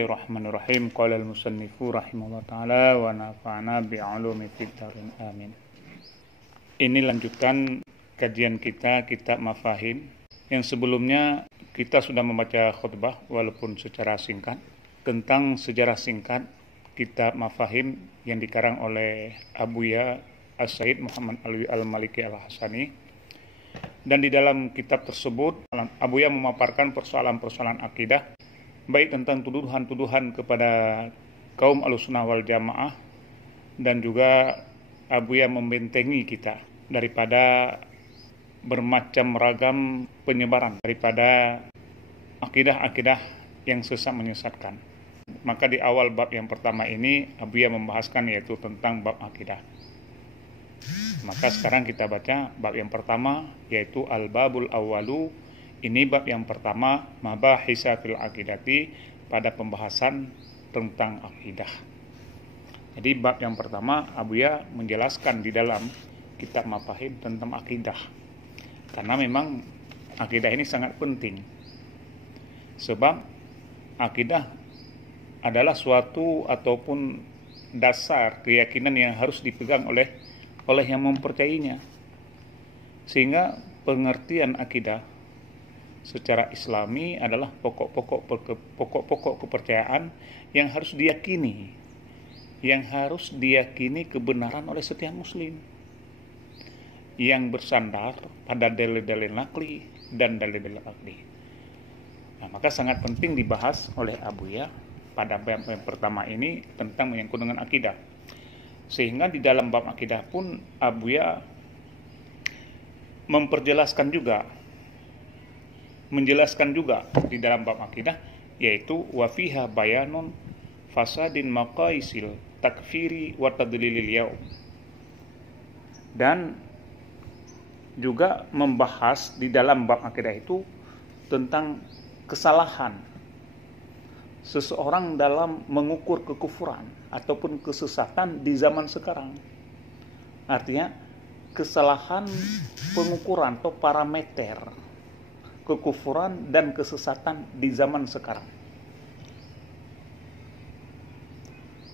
Bismillahirrahmanirrahim. Qala al-musannifu rahimahullah ta'ala wa nafa'ana bi'ulumi fid darin amin. Ini lanjutan kajian kita kitab Mafahim yang sebelumnya kita sudah membaca khutbah walaupun secara singkat tentang sejarah singkat kitab Mafahim yang dikarang oleh Abuya As-Said Muhammad Alwi Al-Maliki Al-Hasani. Dan di dalam kitab tersebut Abuya memaparkan persoalan-persoalan akidah, baik tentang tuduhan-tuduhan kepada kaum Ahlussunnah wal Jamaah, dan juga Abuya membentengi kita daripada bermacam ragam penyebaran daripada akidah-akidah yang sesat menyesatkan. Maka di awal bab yang pertama ini Abuya membahaskan yaitu tentang bab akidah. Maka sekarang kita baca bab yang pertama yaitu Al-Babul Awwalu. Ini bab yang pertama, mabahisa fil aqidati, pada pembahasan tentang akidah. Jadi bab yang pertama Abuya menjelaskan di dalam kitab Mafahim tentang akidah. Karena memang akidah ini sangat penting. Sebab akidah adalah suatu ataupun dasar keyakinan yang harus dipegang oleh yang mempercayainya. Sehingga pengertian akidah secara Islami adalah pokok-pokok kepercayaan yang harus diyakini, kebenaran oleh setiap muslim, yang bersandar pada dalil-dalil naqli dan dalil-dalil aqli. Nah, maka sangat penting dibahas oleh Abuya pada bab yang pertama ini tentang menyangkut dengan akidah. Sehingga di dalam bab akidah pun Abuya menjelaskan juga di dalam bab akidah, yaitu wa fiha bayanun fasadin maqaisil takfiri wa tadlilil yaum. Dan juga membahas di dalam bab akidah itu tentang kesalahan seseorang dalam mengukur kekufuran ataupun kesesatan di zaman sekarang. Artinya kesalahan pengukuran atau parameter kekufuran dan kesesatan di zaman sekarang.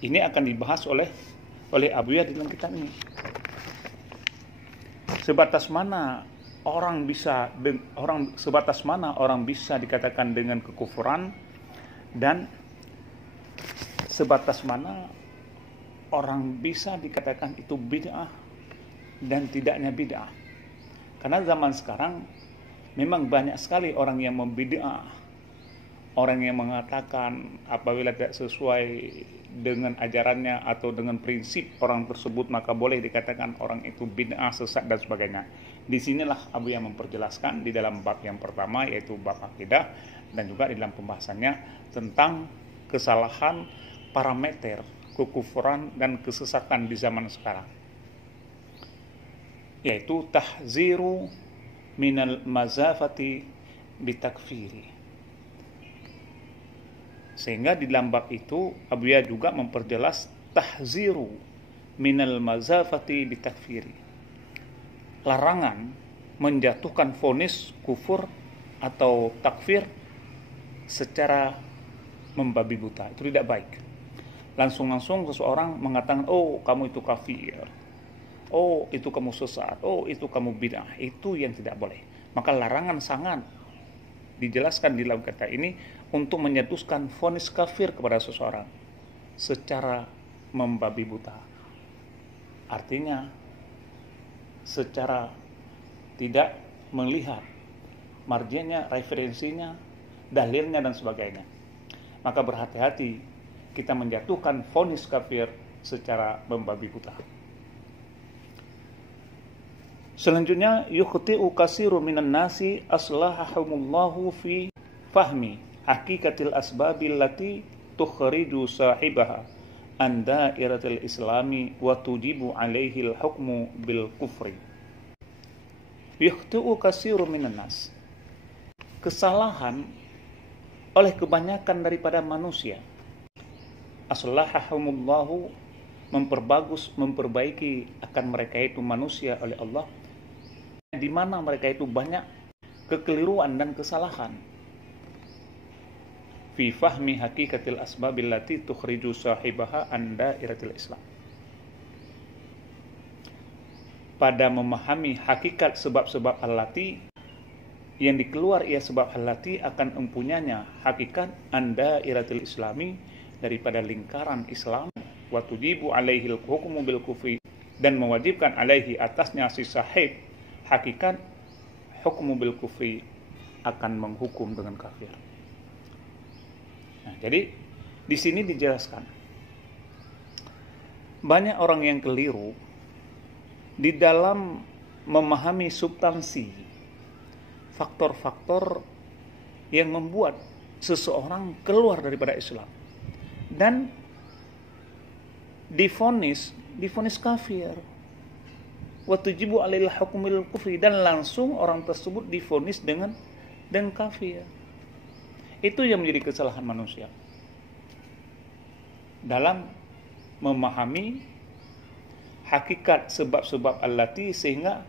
Ini akan dibahas oleh Abuya dalam kitab ini. Sebatas mana orang bisa dikatakan dengan kekufuran, dan sebatas mana orang bisa dikatakan itu bid'ah dan tidaknya bid'ah. Karena zaman sekarang memang banyak sekali orang yang membid'ah, orang yang mengatakan apabila tidak sesuai dengan ajarannya atau dengan prinsip orang tersebut maka boleh dikatakan orang itu bid'ah, sesat dan sebagainya. Di sinilah Abuya memperjelaskan di dalam bab yang pertama yaitu bab akidah, dan juga di dalam pembahasannya tentang kesalahan parameter kekufuran dan kesesatan di zaman sekarang, yaitu tahziru minal mazafati bitakfiri. Sehingga di dalam bab itu Abuya juga memperjelas tahziru minal mazafati bitakfiri, larangan menjatuhkan vonis kufur atau takfir secara membabi buta. Itu tidak baik. Langsung seseorang mengatakan, oh kamu itu kafir, oh itu kamu sesat, oh itu kamu bid'ah. Itu yang tidak boleh. Maka larangan sangat dijelaskan di dalam kata ini untuk menjatuhkan vonis kafir kepada seseorang secara membabi buta. Artinya secara tidak melihat marjinya, referensinya, dalilnya dan sebagainya. Maka berhati-hati kita menjatuhkan vonis kafir secara membabi buta. Selanjutnya, yukhti'u katsiru minan nasi aslahahumullahu fi fahmi hakikatil asbabil lati tukhriju sahibaha an dairatil islami wa tujibu alaihi al-hukmu bil kufri. Yukhti'u katsiru minan nas, kesalahan oleh kebanyakan daripada manusia. Aslahahumullahu, memperbaiki akan mereka itu manusia oleh Allah, di mana mereka itu banyak kekeliruan dan kesalahan. fi fahmi haqiqatil asbabil lati tukhriju sahibaha an dairatil Islam. Pada memahami hakikat sebab-sebab allati yang dikeluar ia sebab allati akan mempunyanya hakikat an dairatil Islami, daripada lingkaran Islam, wa tujibu alaihi al-hukmu bil kufri, dan mewajibkan alaihi atasnya si sahib hakikat hukmu bil kufri, akan menghukum dengan kafir. Nah, jadi di sini dijelaskan banyak orang yang keliru di dalam memahami substansi faktor-faktor yang membuat seseorang keluar daripada Islam dan divonis kafir. Wa tujibu alaihi hukmul kufri, dan langsung orang tersebut divonis dengan kafir. Itu yang menjadi kesalahan manusia dalam memahami hakikat sebab-sebab allati, sehingga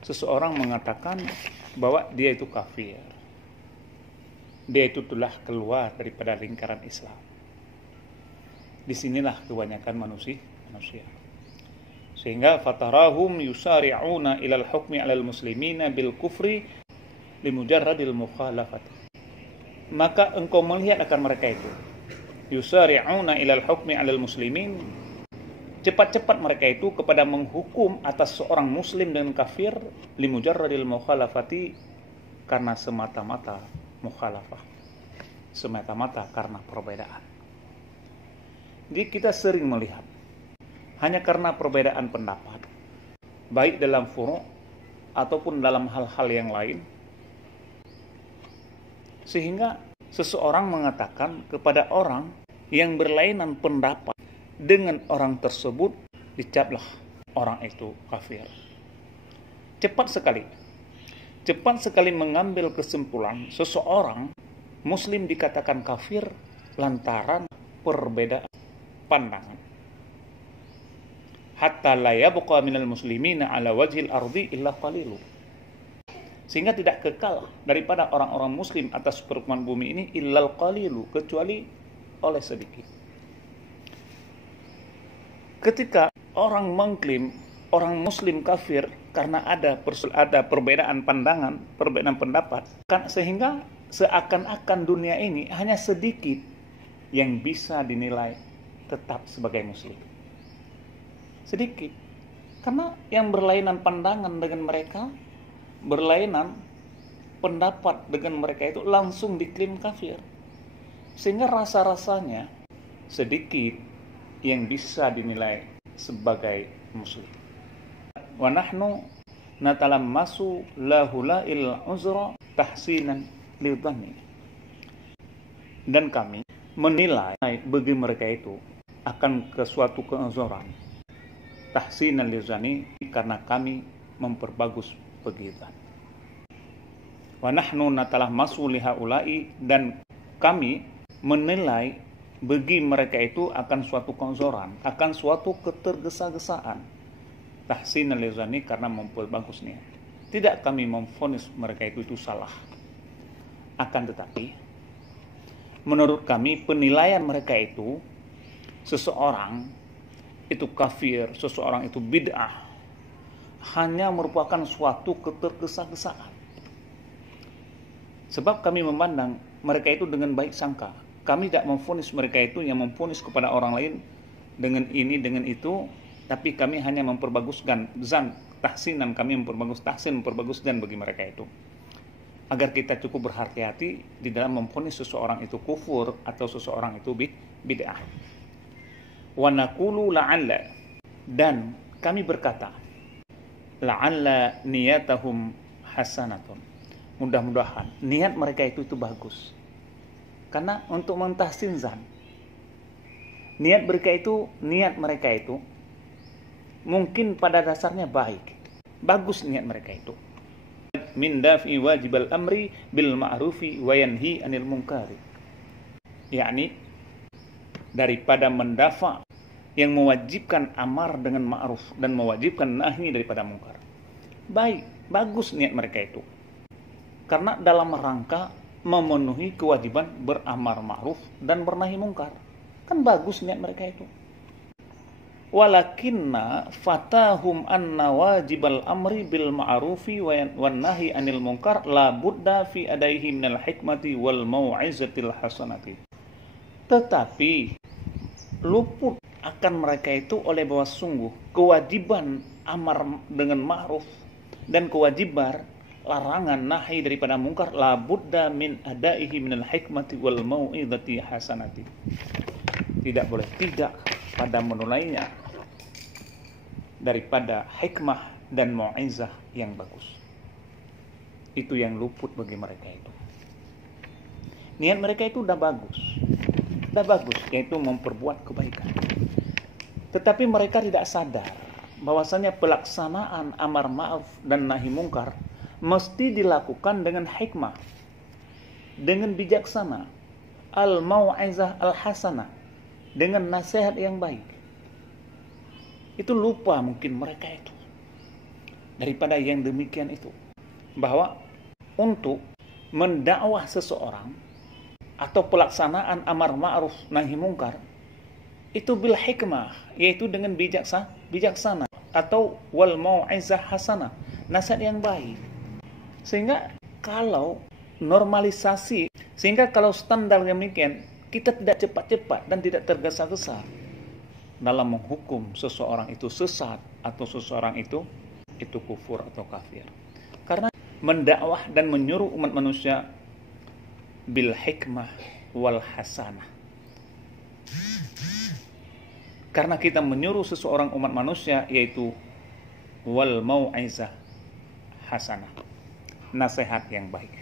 seseorang mengatakan bahwa dia itu kafir, dia itu telah keluar daripada lingkaran Islam. Disinilah kebanyakan manusia. Sehingga fatarahum yusari'una ilal hukmi alal muslimina bil kufri limujarradil mukhalafat. Maka engkau melihat akan mereka itu, yusari'una ilal hukmi alal muslimin, cepat-cepat mereka itu kepada menghukum atas seorang muslim dengan kafir, limujarradil mukhalafati, karena semata-mata mukhalafah, semata-mata karena perbedaan. Jadi kita sering melihat hanya karena perbedaan pendapat, baik dalam furu' ataupun dalam hal-hal yang lain, sehingga seseorang mengatakan kepada orang yang berlainan pendapat dengan orang tersebut, dicaplah orang itu kafir. Cepat sekali mengambil kesimpulan seseorang muslim dikatakan kafir lantaran perbedaan pandangan. Hatta la yabqa minal muslimina ala wajhil ardi illa qalilu, sehingga tidak kekal daripada orang-orang muslim atas permukaan bumi ini illal qalilu, kecuali oleh sedikit. Ketika orang mengklaim orang muslim kafir karena ada perbedaan pandangan, perbedaan pendapat, kan sehingga seakan-akan dunia ini hanya sedikit yang bisa dinilai tetap sebagai muslim. Sedikit. Karena yang berlainan pandangan dengan mereka, berlainan pendapat dengan mereka itu langsung diklaim kafir. Sehingga rasa-rasanya sedikit yang bisa dinilai sebagai muslim. Wa nahnu natalammasu lahula'il uzra tahsinan lidhanni. Dan kami menilai bagi mereka itu akan ke suatu keuzuran, tahsinan lidhanni, karena kami memperbagus begitu. Wa nahnu natalammasu lihaula'i, dan kami menilai bagi mereka itu akan suatu keuzuran, akan suatu ketergesa-gesaan, tahsinan lidhanni, karena memperbagus niat. Tidak kami memvonis mereka itu salah. Akan tetapi menurut kami penilaian mereka itu, seseorang itu kafir, seseorang itu bid'ah, hanya merupakan suatu ketergesa-gesaan. Sebab kami memandang mereka itu dengan baik sangka. Kami tidak memvonis mereka itu yang memvonis kepada orang lain dengan ini, dengan itu, tapi kami hanya memperbaguskan zan, tahsinan, kami memperbagus zan bagi mereka itu. Agar kita cukup berhati-hati di dalam memvonis seseorang itu kufur atau seseorang itu bid'ah. Wa naqulu la'alla, dan kami berkata, la'alla niyatahum hasanatun, mudah-mudahan niat mereka itu bagus. Karena untuk mentahsin zan, niat mereka itu mungkin pada dasarnya baik, bagus niat mereka itu. Min dafi wajibal amri bil ma'rufi wa yanhi anil munkari, yakni daripada mendafa yang mewajibkan amar dengan ma'ruf dan mewajibkan nahi daripada mungkar. Baik, bagus niat mereka itu, karena dalam rangka memenuhi kewajiban beramar ma'ruf dan bernahi mungkar. Kan bagus niat mereka itu. Walakinna fatahum anna wajibal amri bil ma'rufi wan nahi anil munkar la budda fi adaihi minal hikmati wal mau'izatil hasanati. Tetapi luput akan mereka itu oleh bahwa sungguh kewajiban amar dengan ma'ruf dan kewajiban larangan nahi daripada mungkar la budda min adaihi minal hikmati wal mau'izati hasanati. Tidak boleh tidak pada menunainya daripada hikmah dan mau'izah yang bagus. Itu yang luput bagi mereka itu. Niat mereka itu udah bagus, yaitu memperbuat kebaikan. Tetapi mereka tidak sadar bahwasanya pelaksanaan amar ma'ruf dan nahi mungkar mesti dilakukan dengan hikmah, dengan bijaksana, al-mau'izah al-hasanah, dengan nasihat yang baik. Itu lupa mungkin mereka itu daripada yang demikian itu, bahwa untuk mendakwah seseorang atau pelaksanaan amar ma'ruf nahi mungkar itu bil hikmah, yaitu dengan bijaksana atau wal mau'izah hasanah, nasihat yang baik. Sehingga kalau standar demikian, kita tidak cepat-cepat dan tidak tergesa-gesa dalam menghukum seseorang itu sesat atau seseorang itu kufur atau kafir. Karena mendakwah dan menyuruh umat manusia bil hikmah wal hasanah. Karena kita menyuruh seseorang umat manusia yaitu wal mau'izah hasanah, nasihat yang baik.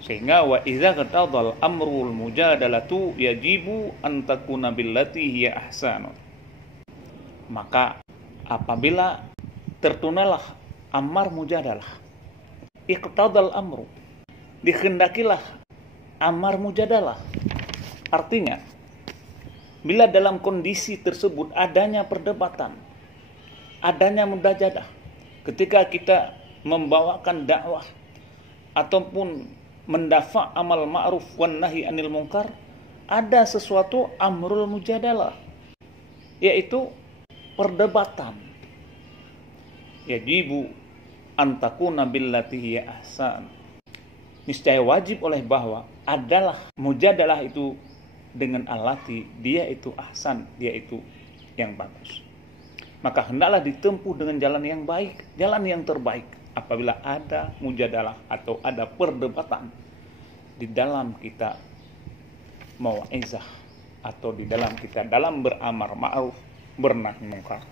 Sehingga wa idza qatadal amrul mujadalatu yajibu an takuna billati hiya ahsanun. Maka apabila tertunalah amar mujadalah, iqtadal amru, dikehendakilah amar mujadalah. Artinya, bila dalam kondisi tersebut adanya perdebatan, adanya mudajadah, ketika kita membawakan dakwah ataupun mendafa amal ma'ruf wan nahi anil munkar, ada sesuatu amrul mujadalah, yaitu perdebatan. Yajibu antakuna billati hiya ahsan. Niscaya wajib oleh bahwa adalah mujadalah itu dengan alati dia itu ahsan, dia itu yang bagus. Maka hendaklah ditempuh dengan jalan yang baik, jalan yang terbaik. Apabila ada mujadalah atau ada perdebatan di dalam kita mau'izah atau di dalam kita dalam beramar ma'ruf bernahi munkar.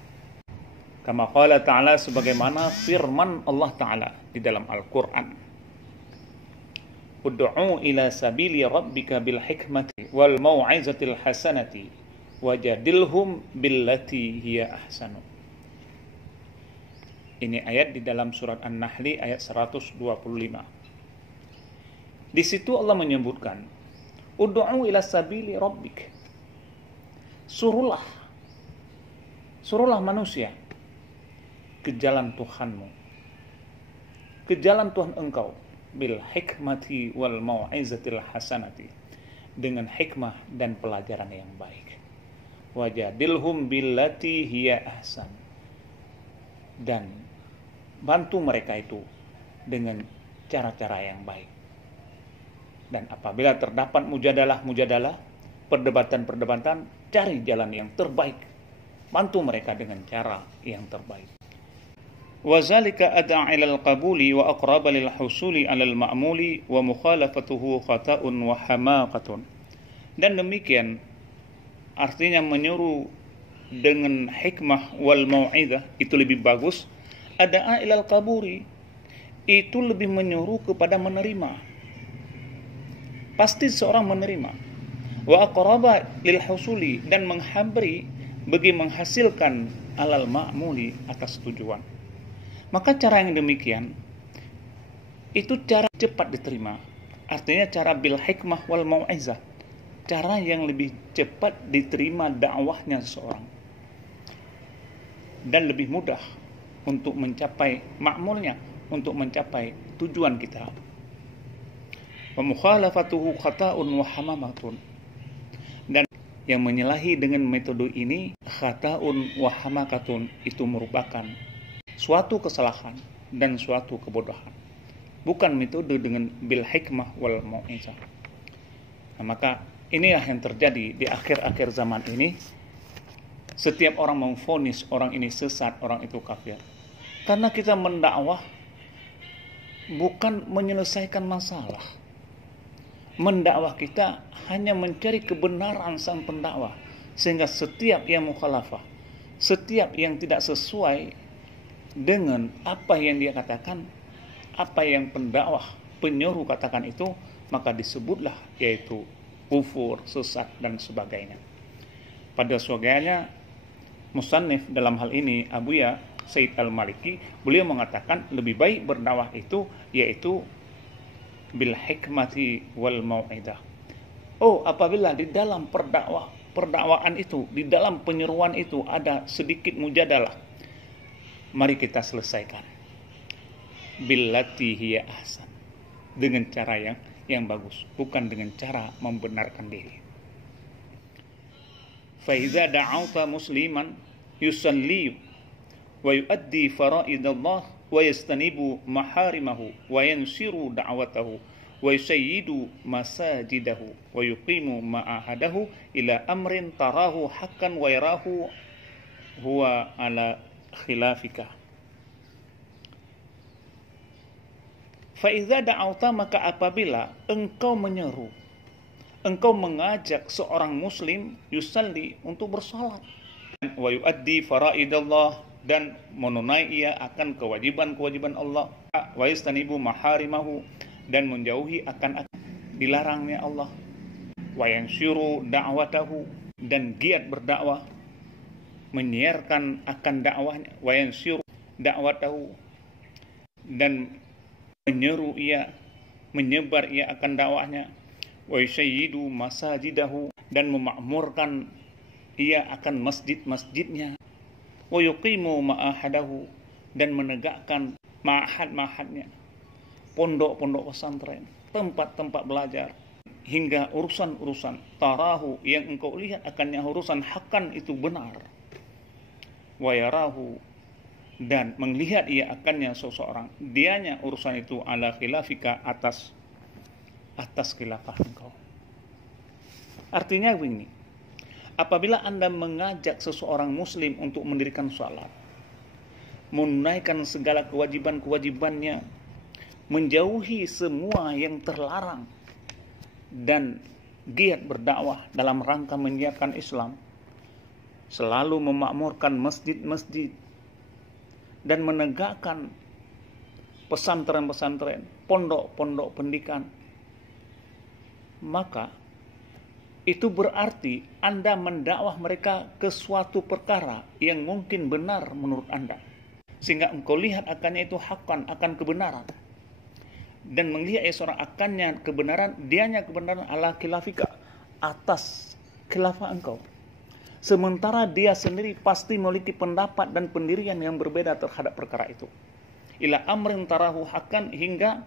Kama qala ta'ala, sebagaimana firman Allah Ta'ala di dalam Al-Quran, ud'u ila sabili rabbika bil hikmati wal mau'izatil hasanati wajadilhum billati hiya ahsanu. Ini ayat di dalam surat An-Nahl ayat 125. Di situ Allah menyebutkan, ud'u ila sabili rabbik. Suruhlah manusia ke jalan Tuhanmu, ke jalan Tuhan engkau, bil hikmati wal mau'izatil hasanati, dengan hikmah dan pelajaran yang baik. Wajadilhum billati hiya ahsan, dan bantu mereka itu dengan cara-cara yang baik. Dan apabila terdapat mujadalah, perdebatan, cari jalan yang terbaik. Bantu mereka dengan cara yang terbaik. Wazalika ad'a ilal qabuli wa aqraba lil husuli 'alal ma'muli wa mukhalafatuhu khata'un wa hamaqatun. Dan demikian artinya menyuruh dengan hikmah wal mau'izah itu lebih bagus. Ad'a ilal qaburi itu lebih menyuruh kepada menerima. Pasti seorang menerima. Wa aqraba lil husuli, dan menghabri bagi menghasilkan alal ma'muli atas tujuan. Maka cara yang demikian itu cara cepat diterima. Artinya cara bil hikmah wal mau'izah, cara yang lebih cepat diterima dakwahnya seseorang dan lebih mudah untuk mencapai makmulnya, untuk mencapai tujuan kita. Wa mukhalafatuhu khata'un wa hamamatun. Dan yang menyalahi dengan metode ini khata'un wa hamakatun, itu merupakan suatu kesalahan dan suatu kebodohan. Bukan metode dengan bil hikmah wal mau'izah. Nah, maka inilah yang terjadi di akhir-akhir zaman ini. Setiap orang memvonis orang ini sesat, orang itu kafir. Karena kita mendakwah bukan menyelesaikan masalah. Mendakwah kita hanya mencari kebenaran sang pendakwah. Sehingga setiap yang mukhalafah, setiap yang tidak sesuai dengan apa yang dia katakan, apa yang pendakwah, penyuruh katakan itu, maka disebutlah yaitu kufur, sesat, dan sebagainya. Pada sebagainya, musannif dalam hal ini Abuya Said Al-Maliki, beliau mengatakan lebih baik berdakwah itu yaitu bil hikmati wal mau'idah. Oh, apabila di dalam perdakwaan itu, di dalam penyeruan itu ada sedikit mujadalah, mari kita selesaikan billati hiya ahsan, dengan cara yang bagus, bukan dengan cara membenarkan diri. Fa idza da'awta musliman yusalli wa yuaddi fara'idallah wa yastanibu maharimahu wa yansiru da'watahu wa yusayyidu masajidahu wa yuqimu ma'ahadahu ila amrin tarahu haqqan wa yarahu huwa ala khilafika. Fa idza da'awta, maka apabila engkau menyeru, engkau mengajak seorang muslim yusalli, untuk bersalat, wa yuaddi faraidallah, dan menunai ia akan kewajiban-kewajiban Allah, wa yastanibu maharimahu, dan menjauhi akan dilarangnya Allah, wa yansyuru da'watahu, dan giat berdakwah, menyiarkan akan dakwahnya, wa yansyuru da'watahu, dan menyeru ia, menyebar ia akan dakwahnya, wa yusayyidu masajidahu, dan memakmurkan ia akan masjid-masjidnya, wa yuqimu ma'ahadahu, dan menegakkan ma'ahad-ma'ahadnya, pondok-pondok pesantren, tempat-tempat belajar, hingga urusan-urusan tarahu, yang engkau lihat akannya urusan hakan itu benar, wa yarahu, dan melihat ia akannya seseorang, dianya urusan itu ala khilafika, atas khilafah engkau. Artinya begini, apabila Anda mengajak seseorang muslim untuk mendirikan salat, menunaikan segala kewajiban-kewajibannya, menjauhi semua yang terlarang, dan giat berdakwah dalam rangka menyiarkan Islam, selalu memakmurkan masjid-masjid, dan menegakkan pesantren-pesantren, pondok-pondok pendidikan, maka itu berarti Anda mendakwah mereka ke suatu perkara yang mungkin benar menurut Anda, sehingga engkau lihat akannya itu hakan, akan kebenaran, dan melihat seorang akannya kebenaran, dianya kebenaran ala khilafika, atas khilafah engkau. Sementara dia sendiri pasti memiliki pendapat dan pendirian yang berbeda terhadap perkara itu. Ila amrin tarahu hakan, hingga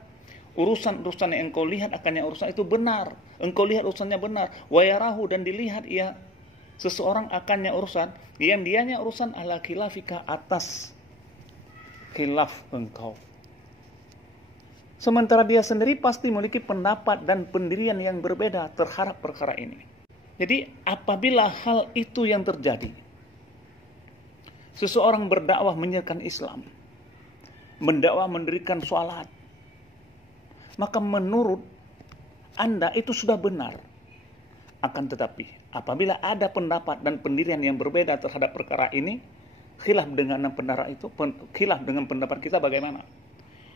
urusan-urusan yang engkau lihat akannya urusan itu benar, engkau lihat urusannya benar, wa yarahu, dan dilihat ia seseorang akannya urusan yang dianya urusan ala khilafika, atas khilaf engkau. Sementara dia sendiri pasti memiliki pendapat dan pendirian yang berbeda terhadap perkara ini. Jadi apabila hal itu yang terjadi, seseorang berdakwah menyiarkan Islam, mendakwah mendirikan salat, maka menurut Anda itu sudah benar. Akan tetapi apabila ada pendapat dan pendirian yang berbeda terhadap perkara ini, khilaf dengan pendapat itu, khilaf dengan pendapat kita bagaimana?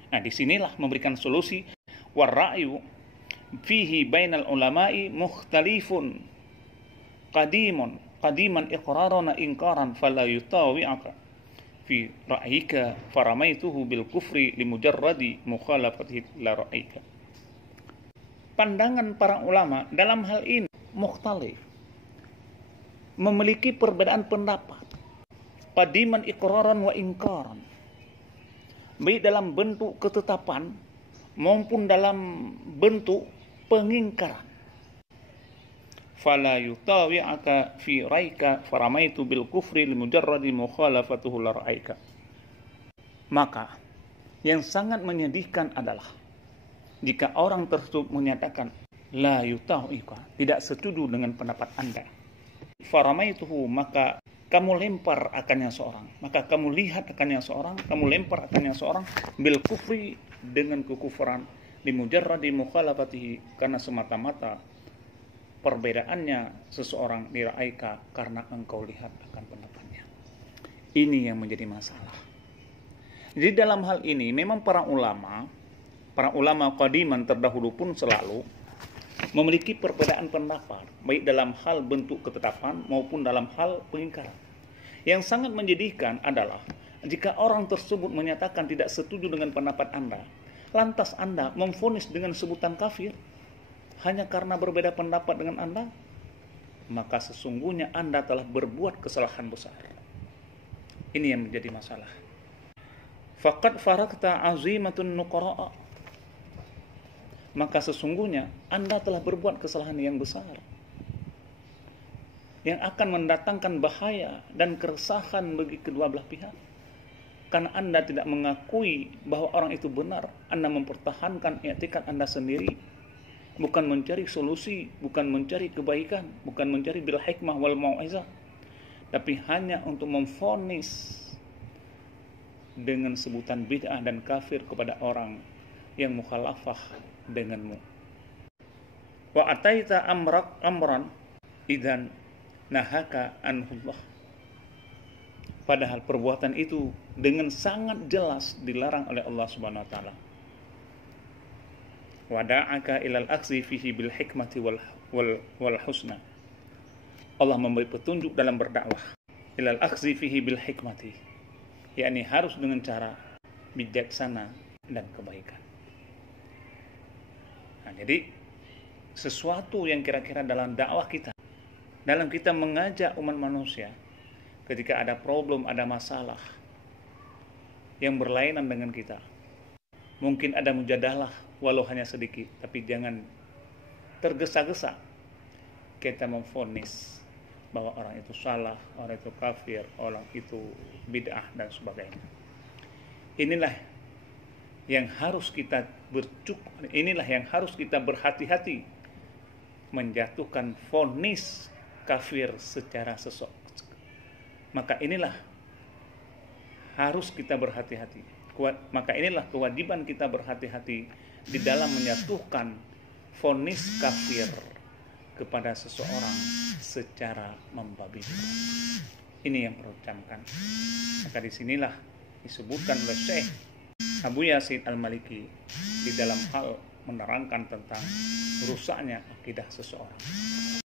Nah, disinilah memberikan solusi. Warra'yu fihi bainal ulama'i mukhtalifun qadiman iqrarana inkaran fala yutawi'aka fi ra'yika faramaituhu bil kufri limujarradi mukhalafati la ra'yika. Pandangan para ulama dalam hal ini mukhtalif, memiliki perbedaan pendapat, qadiman iqraran wa inkaran, baik dalam bentuk ketetapan maupun dalam bentuk pengingkaran. Fala yutawi'aka fi raika faramaitu bil kufri limujarradi mukhalafatuhu laraika. Maka yang sangat menyedihkan adalah jika orang tersebut menyatakan la yutawi'aka, tidak setuju dengan pendapat Anda. Faramaituhu, maka kamu lempar akannya seorang, maka kamu lihat akannya seorang, kamu lempar akannya seorang bil kufri, dengan kekufuran, limujarradi mukhalafatihi, karena semata-mata perbedaannya seseorang diraika karena engkau lihat akan pendapatnya. Ini yang menjadi masalah. Jadi dalam hal ini memang para ulama qadiman terdahulu pun selalu memiliki perbedaan pendapat, baik dalam hal bentuk ketetapan maupun dalam hal pengingkaran. Yang sangat menjadikan adalah jika orang tersebut menyatakan tidak setuju dengan pendapat Anda, lantas Anda memvonis dengan sebutan kafir hanya karena berbeda pendapat dengan Anda, maka sesungguhnya Anda telah berbuat kesalahan besar. Ini yang menjadi masalah. Faqad farakta azimatun nuqara'a, maka sesungguhnya Anda telah berbuat kesalahan yang besar yang akan mendatangkan bahaya dan keresahan bagi kedua belah pihak. Karena Anda tidak mengakui bahwa orang itu benar, Anda mempertahankan i'tikad Anda sendiri, bukan mencari solusi, bukan mencari kebaikan, bukan mencari bil hikmah wal mau'izah, tapi hanya untuk memvonis dengan sebutan bid'ah dan kafir kepada orang yang mukhalafah denganmu. Wa ataita amran idzan nahaka anhullah, padahal perbuatan itu dengan sangat jelas dilarang oleh Allah Subhanahu wa taala. Wada'aka ilal aksi fihi bil hikmati wal husna. Allah memberi petunjuk dalam berdakwah. Ilal aksi fihi bil hikmati, yakni harus dengan cara bijaksana dan kebaikan. Nah, jadi sesuatu yang kira-kira dalam dakwah kita, dalam kita mengajak umat manusia, ketika ada problem, ada masalah yang berlainan dengan kita, mungkin ada mujadalah walau hanya sedikit, tapi jangan tergesa-gesa kita memvonis bahwa orang itu salah, orang itu kafir, orang itu bid'ah dan sebagainya. Inilah yang harus kita berhati-hati menjatuhkan vonis kafir secara sesok. Maka inilah harus kita berhati-hati. Maka inilah kewajiban kita berhati-hati di dalam menyatukan vonis kafir kepada seseorang secara membabi buta. Ini yang perlu dicamkan. Maka disinilah disebutkan oleh Syekh Abu Yasin Al-Maliki di dalam hal menerangkan tentang rusaknya akidah seseorang.